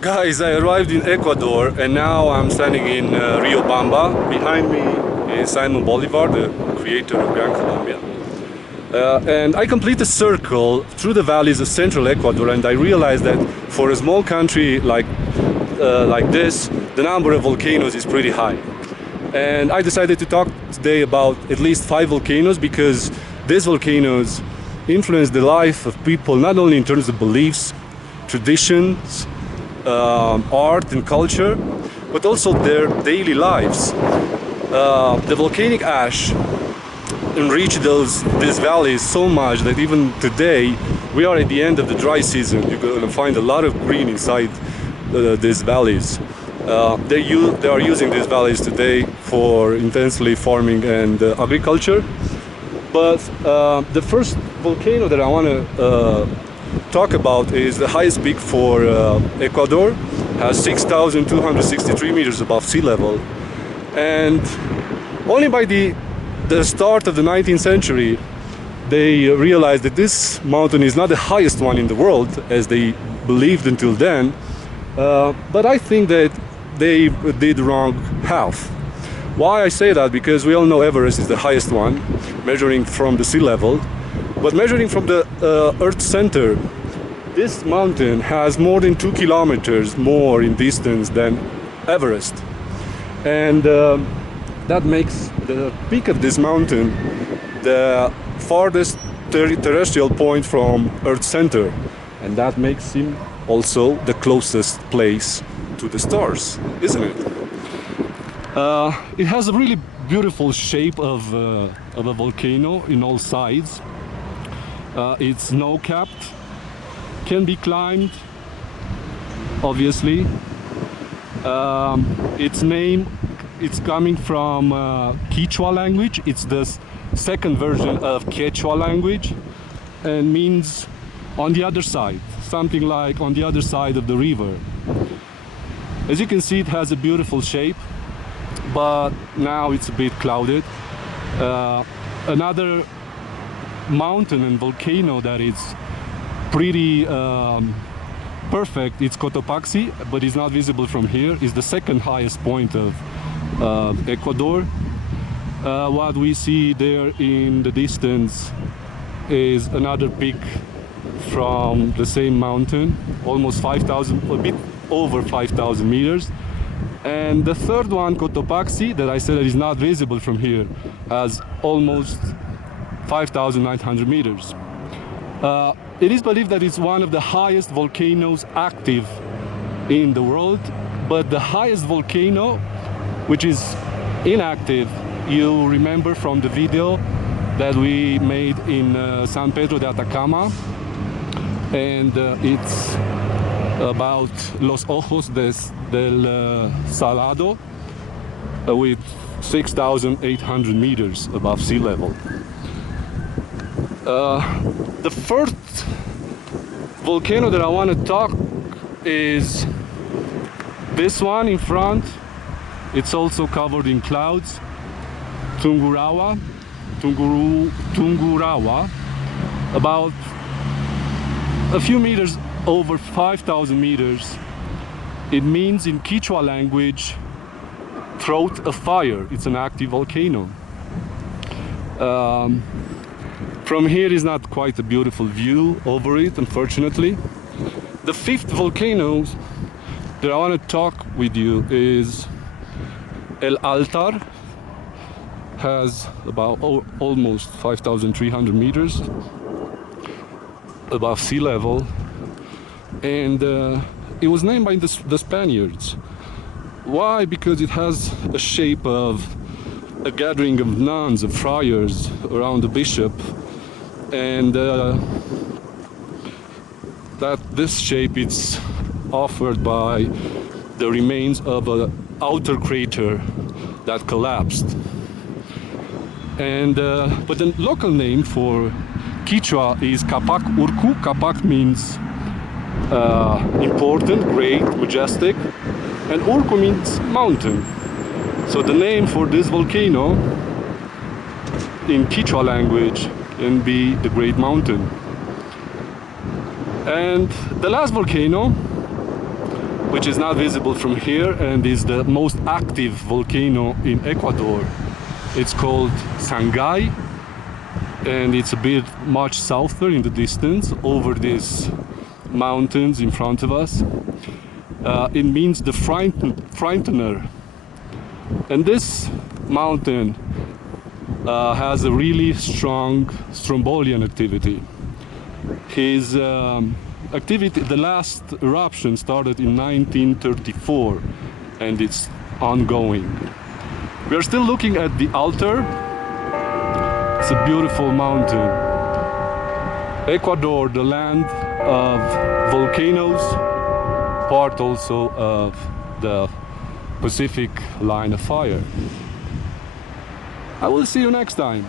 Guys, I arrived in Ecuador and now I'm standing in Riobamba. Behind me is Simon Bolivar, the creator of Gran Colombia. And I complete a circle through the valleys of central Ecuador, and I realized that for a small country like this, the number of volcanoes is pretty high. And I decided to talk today about at least 5 volcanoes because these volcanoes influence the life of people not only in terms of beliefs, traditions, art and culture, but also their daily lives. The volcanic ash enriched these valleys so much that even today we are at the end of the dry season. You're going to find a lot of green inside these valleys. They are using these valleys today for intensely farming and agriculture. But the first volcano that I want to talk about is the highest peak for Ecuador, has 6,263 meters above sea level, and only by the start of the 19th century they realized that this mountain is not the highest one in the world as they believed until then, but I think that they did wrong half. Why I say that? Because we all know Everest is the highest one, measuring from the sea level, but measuring from the Earth's center, this mountain has more than 2 kilometers more in distance than Everest. And that makes the peak of this mountain the farthest terrestrial point from Earth's center. And that makes him also the closest place to the stars, isn't it? It has a really beautiful shape of a volcano in all sides. It's snow-capped, can be climbed, obviously. Its name, it's coming from Quechua language. It's the second version of Quechua language and means on the other side, something like on the other side of the river. As you can see, it has a beautiful shape, but now it's a bit clouded. Another mountain and volcano that is pretty perfect, it's Cotopaxi, but it's not visible from here. It's the second highest point of Ecuador. What we see there in the distance is another peak from the same mountain, almost 5,000, a bit over 5,000 meters. And the third one, Cotopaxi, that I said is not visible from here, has almost 5,900 meters. It is believed that it's one of the highest volcanoes active in the world, but the highest volcano, which is inactive, you remember from the video that we made in San Pedro de Atacama, and it's about Los Ojos del Salado, with 6,800 meters above sea level. The first volcano that I want to talk is this one in front. It's also covered in clouds. Tungurahua, about a few meters over 5,000 meters. It means in Quechua language, throat of fire. It's an active volcano. From here is not quite a beautiful view over it, unfortunately. The fifth volcano that I want to talk with you is El Altar. Has about almost 5,300 meters above sea level, and it was named by the Spaniards. Why? Because it has a shape of a gathering of nuns, of friars around the bishop, and that this shape is offered by the remains of an outer crater that collapsed. And but the local name for Quechua is Capac Urcu. Capac means important, great, majestic, and Urcu means mountain. So the name for this volcano in Quechua language can be the Great Mountain. And the last volcano which is not visible from here and is the most active volcano in Ecuador. It's called Sangay, and it's a bit much souther in the distance over these mountains in front of us. It means the frightener, and this mountain has a really strong strombolian activity. His activity, the last eruption started in 1934 and it's ongoing. We are still looking at the altar. It's a beautiful mountain. Ecuador, the land of volcanoes, part also of the Pacific Line of Fire. I will see you next time.